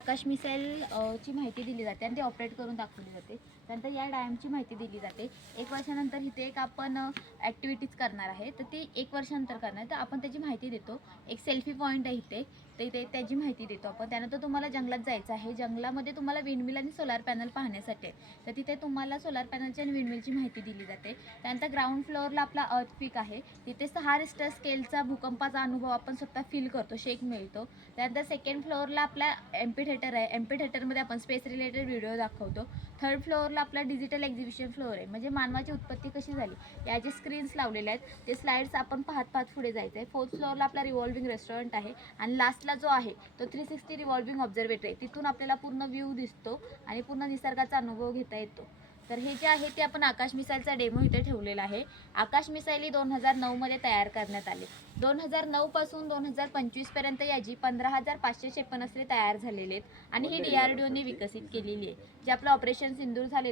आकाश missile ची माहिती दिली जाते आणि ते ऑपरेट करून दाखवली जाते. त्यानंतर या डॅमची माहिती दिली जाते. 1 वर्षानंतर इथे एक आपण ॲक्टिव्हिटीज करणार आहे, तर ती 1 वर्षानंतर करणार तर आपण त्याची माहिती देतो. एक सेल्फी पॉईंट आहे इथे, तर इथे त्याची माहिती देतो आपण. त्यानंतर तुम्हाला जंगलात जायचं आहे. जंगलामध्ये तुम्हाला विंडमिल आणि सोलार पॅनल पाहण्यासाठी आहे, तर तिथे तुम्हाला सोलार पॅनलची आणि विंडमिलची माहिती दिली जाते. त्यानंतर ग्राउंड फ्लोअरला आपला अर्थक्वेक आहे. तिथे 6 रिश्टर स्केलचा भूकंपाचा अनुभव आपण स्वतः फील करतो, शेक मिळतो. त्यानंतर सेकंड फ्लोअरला आपला एम्पी थिएटर आहे. एम्पी थिएटरमध्ये आपण स्पेस रिलेटेड व्हिडिओ दाखवतो. थर्ड फ्लोअरला आपला डिजिटल एक्झिबिशन फ्लोअर आहे, म्हणजे मानवाची उत्पत्ती कशी झाली या जे स्क्रीन्स लावलेले आहेत ते स्लाइड्स आपण पाहत पाहत पुढे जायचं आहे. फोर्थ फ्लोअरला आपला रिव्हॉल्विंग रेस्टॉरंट आहे आणि लास्टला जो आहे तो 360 रिव्हॉल्विंग ऑब्झर्वेटरी आहे. तिथून आपल्याला पूर्ण व्ह्यू दिसतो आणि पूर्ण निसर्गाचा अनुभव घेता येतो. तर हे जे आहे ते आपण आकाश मिसाईलचा डेमो इथे ठेवलेला आहे. आकाश मिसाईल ही 2009मध्ये तयार करण्यात आली. 2009 पासून 2025 पर्यंत याची 15,500 क्षेपणास्त्रे तयार झालेले आहेत आणि ही DRDOने विकसित केलेली आहे. जे आपलं ऑपरेशन सिंदूर झालेलं